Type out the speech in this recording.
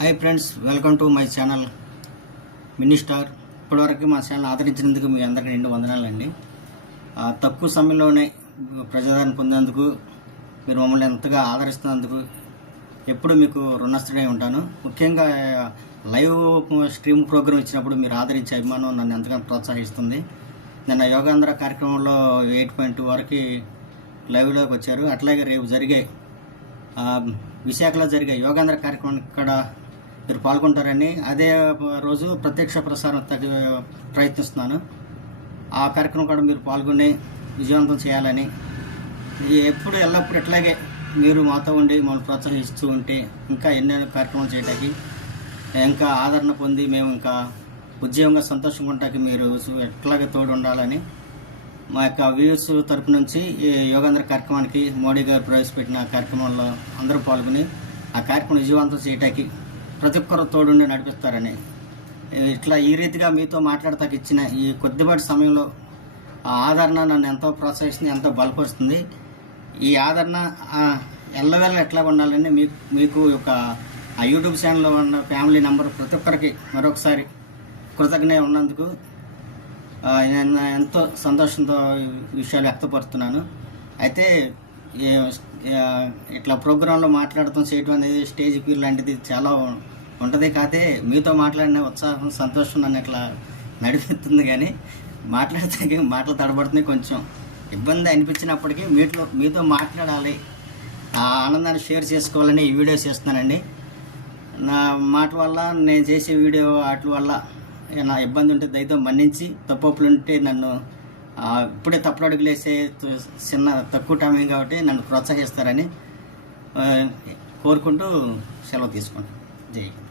Hi friends welcome to my channel mini star ఇప్పటివరకు మా channel ఆదరించినందుకు మీ అందరికీ రెండు వందనాలండి. తక్కువ సమయంలోనే ప్రజాదరణ పొందేందుకు మీరు మమ్మల్ని ఎంతగా ఆదరిస్తున్నందుకు ఎప్పుడు మీకు రుణస్థుడై ఉంటాను. ముఖ్యంగా లైవ్ స్ట్రీమ్ ప్రోగ్రామ్ ఇచ్చినప్పుడు మీరు ఆదరించే అభిమానం నన్ను ఎంతగానో ప్రోత్సహిస్తుంది. నిన్న యోగాంధ్ర కార్యక్రమంలో ఎయిట్ పాయింట్ టూ వరకు లైవ్లోకి వచ్చారు. అట్లాగే రేపు జరిగే విశాఖలో జరిగే యోగాంధ్ర కార్యక్రమం ఇక్కడ మీరు పాల్గొంటారని అదే రోజు ప్రత్యక్ష ప్రసారం తగ్గ ప్రయత్నిస్తున్నాను. ఆ కార్యక్రమం కూడా మీరు పాల్గొని విజయవంతం చేయాలని. ఎప్పుడు ఎల్లప్పుడు ఇట్లాగే మీరు మాతో ఉండి మమ్మల్ని ప్రోత్సహిస్తూ ఉంటే ఇంకా ఎన్నెన్నో కార్యక్రమాలు చేయడానికి ఇంకా ఆదరణ పొంది మేము ఇంకా ఉద్యోగంగా సంతోషంగా ఉండటానికి మీరు ఎట్లాగే తోడు ఉండాలని మా యొక్క వ్యూస్ తరపు నుంచి ఈ యోగాంధ్ర కార్యక్రమానికి మోడీ గారు ప్రవేశపెట్టిన కార్యక్రమంలో అందరూ పాల్గొని ఆ కార్యక్రమం విజయవంతం చేయడానికి ప్రతి ఒక్కరు తోడుండి నడిపిస్తారని. ఇట్లా ఈ రీతిగా మీతో మాట్లాడతాకి ఇచ్చిన ఈ కొద్దిపాటి సమయంలో ఆ ఆదరణ నన్ను ఎంతో ప్రోత్సహిస్తుంది ఎంతో బలపరుస్తుంది. ఈ ఆదరణ ఎల్లవేళ ఎట్లా ఉండాలని మీకు మీకు ఒక ఆ యూట్యూబ్ ఛానల్లో ఉన్న ఫ్యామిలీ నెంబర్ ప్రతి ఒక్కరికి మరొకసారి కృతజ్ఞ ఉన్నందుకు నేను ఎంతో సంతోషంతో విషయాలు వ్యక్తపరుస్తున్నాను. అయితే ఇట్లా ప్రోగ్రాంలో మాట్లాడటం చేయటం అనేది స్టేజ్ ఫీల్ లాంటిది చాలా ఉంటుంది కాకపోతే మీతో మాట్లాడిన ఉత్సాహం సంతోషం నన్ను ఇట్లా నడిపిస్తుంది కానీ మాట్లాడితే మాటలు తడబడుతుంది కొంచెం. ఇబ్బంది అనిపించినప్పటికీ మీతో మీతో మాట్లాడాలి. ఆ ఆనందాన్ని షేర్ చేసుకోవాలని ఈ వీడియోస్ చేస్తున్నానండి. నా మాట వల్ల నేను చేసే వీడియో వాటి వల్ల నా ఇబ్బంది ఉంటే దయతో మన్నించి తప్పులు ఉంటే నన్ను ఇప్పుడే తప్పుడు అడుగులేసే చిన్న తక్కువ టైం కాబట్టి నన్ను ప్రోత్సహిస్తారని కోరుకుంటూ సెలవు తీసుకుంటాను జై హింద్.